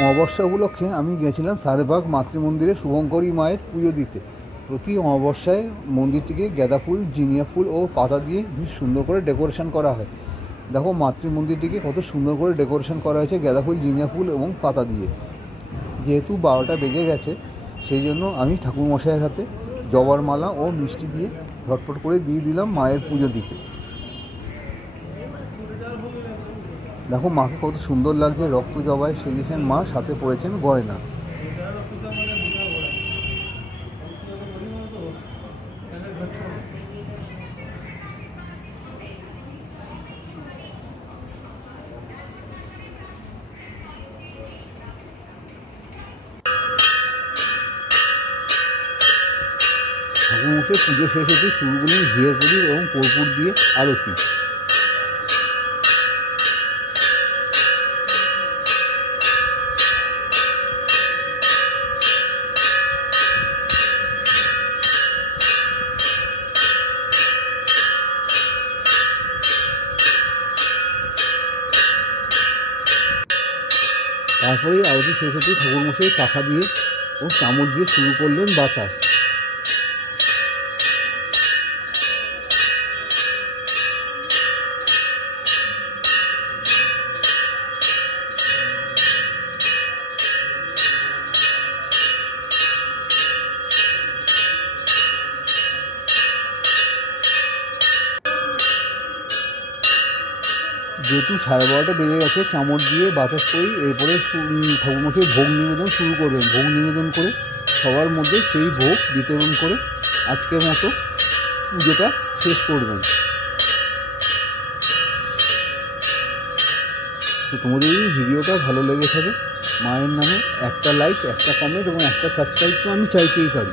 অমাবস্যা উপলক্ষে আমি গেছিলাম সারেবাগ মাতৃমন্দিরে শুভঙ্করী মায়ের পুজো দিতে। প্রতি অমাবস্যায় মন্দিরটিকে গাঁদা ফুল, জিনিয়া ফুল ও পাতা দিয়ে বেশ সুন্দর করে ডেকোরেশন করা হয়। দেখো মাতৃমন্দিরটিকে কত সুন্দর করে ডেকোরেশন করা হয়েছে গাঁদা ফুল, জিনিয়া ফুল এবং পাতা দিয়ে। যেহেতু 12টা বেজে গেছে, সেই জন্য আমি ঠাকুরমশাইয়ের হাতে জবার মালা ও মিষ্টি দিয়ে ঝটপট করে দিয়ে দিলাম মায়ের পুজো দিতে। দেখো মাকে কত সুন্দর লাগছে, রক্ত জবায় সেজেছেন মা, সাথে পড়েছেন গয়না। ঠাকুরমশাই পুজো শেষ হতে শুরু করলেন ঘিয়ের প্রদীপ এবং কর্পূর দিয়ে আরতি। তারপরেই আরতি শেষ হতেই ঠাকুরমশাই পাখা দিয়ে ও চামচ দিয়ে শুরু করলেন বাতাস। যেহেতু 12:30 বেজে গেছে, চামচ দিয়ে বাতাস করেই এরপরে ঠাকুরমশাই ভোগ নিবেদন শুরু করবেন। ভোগ নিবেদন করে সবার মধ্যে সেই ভোগ বিতরণ করে আজকের মতো পুজোটা শেষ করবেন। তো তোমাদের এই ভিডিওটা ভালো লেগে থাকে, মায়ের নামে একটা লাইক, একটা কমেন্ট এবং একটা সাবস্ক্রাইব তো আমি চাইতেই পারি।